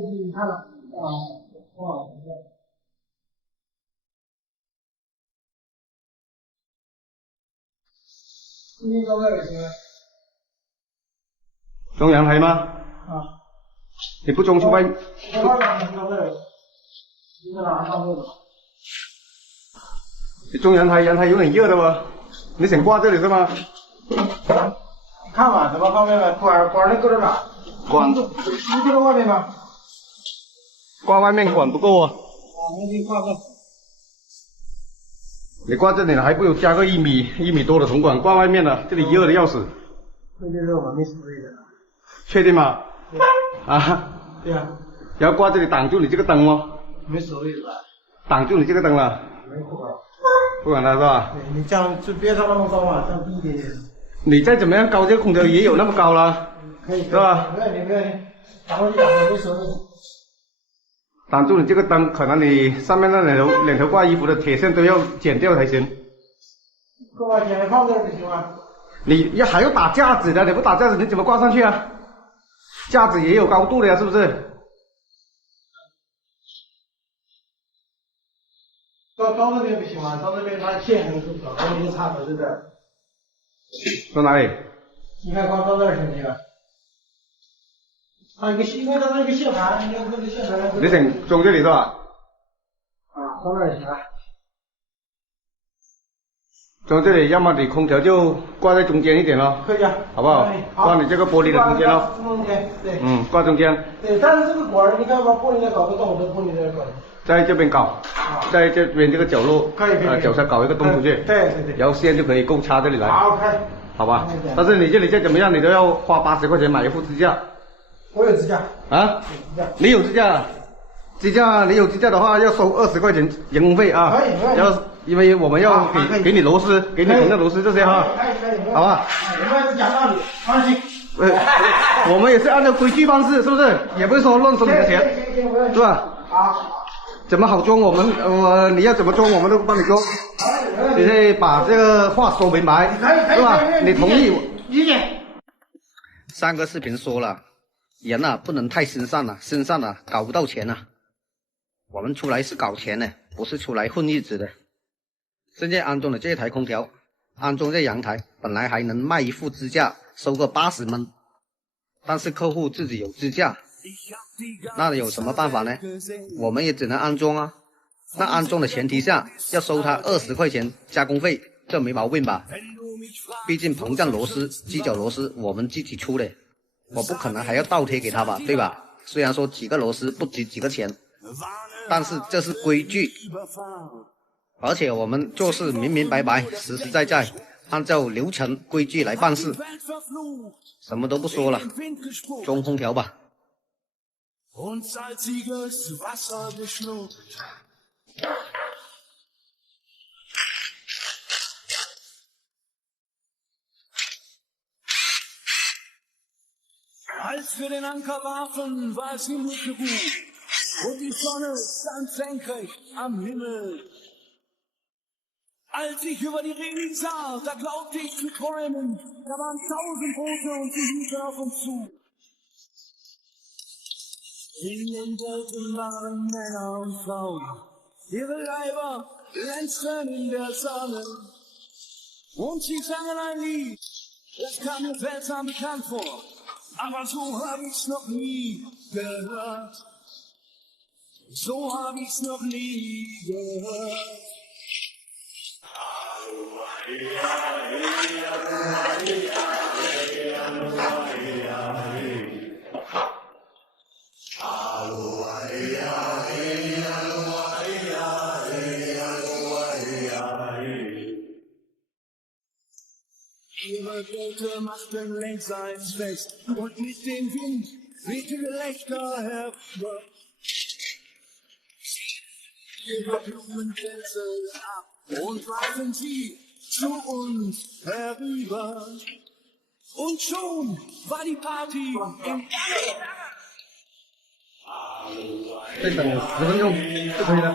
你看了啊，哇，今天高位行吗？中阳台吗？啊，你不中出外？你中阳台有点热的不？你想挂这里是吗？看吧，怎么方便了？管能够着吧？管你够着外面吗？挂外面管不够啊。那就挂个。你挂这里还不如加个1米多的铜管挂外面的，这里热的要死。那就热嘛，没所谓的。确定吗？对啊。对啊。然后挂这里挡住你这个灯哦。没所谓的。挡住你这个灯了。没不管。不管它是吧？对，你降就别上那么高嘛，降低一点点。你再怎么样高，这个空调也有那么高了，可以，是吧？没问题，没问题，打过去打过去，没所谓。挡住你这个灯，可能你上面那两头挂衣服的铁线都要剪掉才行。够吧，剪了放这儿就行了。你还要打架子的，你不打架子你怎么挂上去啊？架子也有高度的呀，是不是？到那边不行吗？到那边它线很少，然后一个插头就这儿。到哪里？你看光到这儿行不行？它一个因为它那个线盘，那个线盘。你想装这里是吧？啊，到那儿也行啊。装这里，要么你空调就挂在中间一点咯。可以啊。好不好？好。挂你这个玻璃的中间咯。中间，对。挂中间。对，但是这个管儿，你看把玻璃再搞个洞，这玻璃再搞。在这边搞，在这边这个角落，可以脚下搞一个洞出去，对，然后线就可以够插这里来。好，可以。好吧，但是你这里再怎么样，你都要花80块钱买一副支架。我有支架。啊？你有支架？支架你有支架的话，要收20块钱人工费啊。可以。要，因为我们要给你螺丝，给你缝的螺丝这些哈。可以。好吧。我们还是讲道理，放心。我们也是按照规矩办事，是不是？也不是说乱收你的钱，是吧？好。怎么好装你要怎么装我们都帮你装。你得把这个话说明白，是吧？你同意我？理解。上个视频说了，人啊不能太心善了，心善了搞不到钱啊。我们出来是搞钱的，不是出来混日子的。现在安装的这一台空调，安装在阳台，本来还能卖一副支架，收个80蚊，但是客户自己有支架。那有什么办法呢？我们也只能安装啊。那安装的前提下，要收他20块钱加工费，这没毛病吧？毕竟膨胀螺丝、机脚螺丝我们自己出的，我不可能还要倒贴给他吧，对吧？虽然说几个螺丝不值几个钱，但是这是规矩，而且我们做事明明白白、实实在在，按照流程规矩来办事。什么都不说了，装空调吧。Und salziges Wasser geschluckt. Als wir den Anker warfen, war es Himmelgeruch und die Sonne stand senkrecht am Himmel. Als ich über die Reling sah, da glaubte ich zu träumen, da waren 1000 Boote und sie liefen auf uns zu. In den Booten waren Männer und Frauen, ihre Leiber glänzten in der Sonne. Und sie sangen ein Lied, das kam mir seltsam bekannt vor, aber so hab ich's noch nie gehört. So hab ich's noch nie gehört. Ihre Boote machten längsseits fest und mit dem Wind wehte Gelächter herüber. Ihre Blumenkränze ab und warfen sie zu uns herüber. Und schon war die Party im Gange. 再等10分钟就可以了。